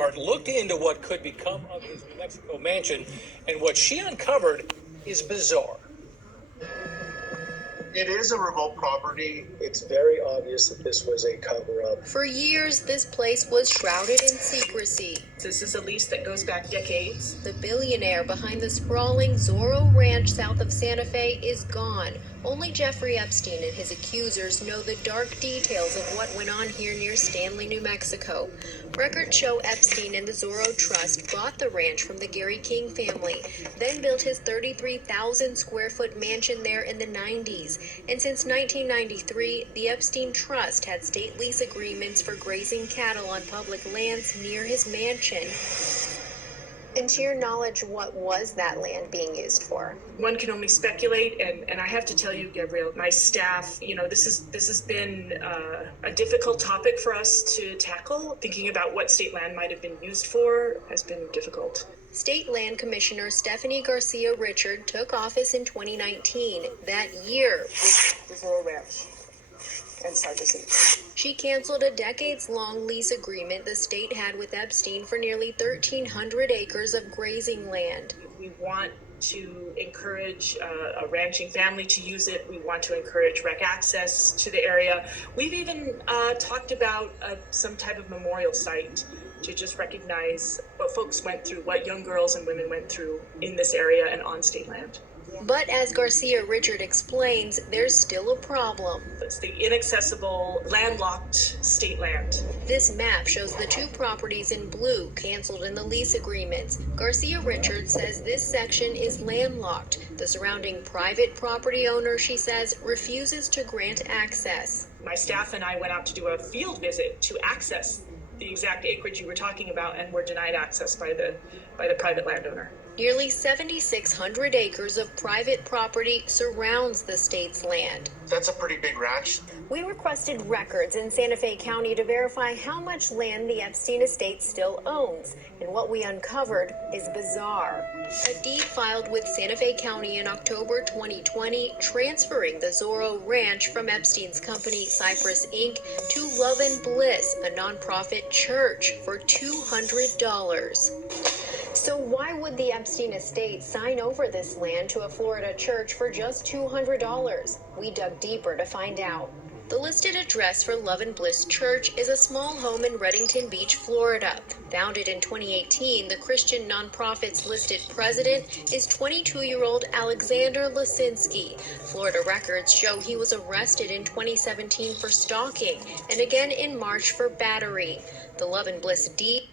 Lockhart looked into what could become of his New Mexico mansion, and what she uncovered is bizarre. It is a remote property. It's very obvious that this was a cover-up. For years, this place was shrouded in secrecy. This is a lease that goes back decades. The billionaire behind the sprawling Zorro Ranch south of Santa Fe is gone. Only Jeffrey Epstein and his accusers know the dark details of what went on here near Stanley, New Mexico. Records show Epstein and the Zorro Trust bought the ranch from the Gary King family, then built his 33,000 square foot mansion there in the 90s. And since 1993, the Epstein Trust had state lease agreements for grazing cattle on public lands near his mansion. And to your knowledge, what was that land being used for? One can only speculate, and I have to tell you, Gabrielle, my staff, this has been a difficult topic for us to tackle. Thinking about what state land might have been used for has been difficult. State Land Commissioner Stephanie Garcia Richard took office in 2019. That year, the Zorro Ranch and Cypress. She canceled a decades-long lease agreement the state had with Epstein for nearly 1,300 acres of grazing land. We want to encourage a ranching family to use it. We want to encourage rec access to the area. We've even talked about some type of memorial site to just recognize what folks went through, what young girls and women went through in this area and on state land. But as Garcia Richard explains, there's still a problem. It's the inaccessible, landlocked state land. This map shows the two properties in blue canceled in the lease agreements. Garcia Richard says this section is landlocked. The surrounding private property owner, she says, refuses to grant access. My staff and I went out to do a field visit to access the exact acreage you were talking about, and were denied access by the private landowner. Nearly 7,600 acres of private property surrounds the state's land. That's a pretty big ranch. We requested records in Santa Fe County to verify how much land the Epstein estate still owns, and what we uncovered is bizarre. A deed filed with Santa Fe County in October 2020 transferring the Zorro Ranch from Epstein's company Cypress Inc. to Love and Bliss, a nonprofit church, for $200. So why would the Epstein estate sign over this land to a Florida church for just $200? We dug deeper to find out. The listed address for Love and Bliss Church is a small home in Reddington Beach, Florida. Founded in 2018, the Christian nonprofit's listed president is 22-year-old Alexander Lasinski. Florida records show he was arrested in 2017 for stalking and again in March for battery. The Love and Bliss deed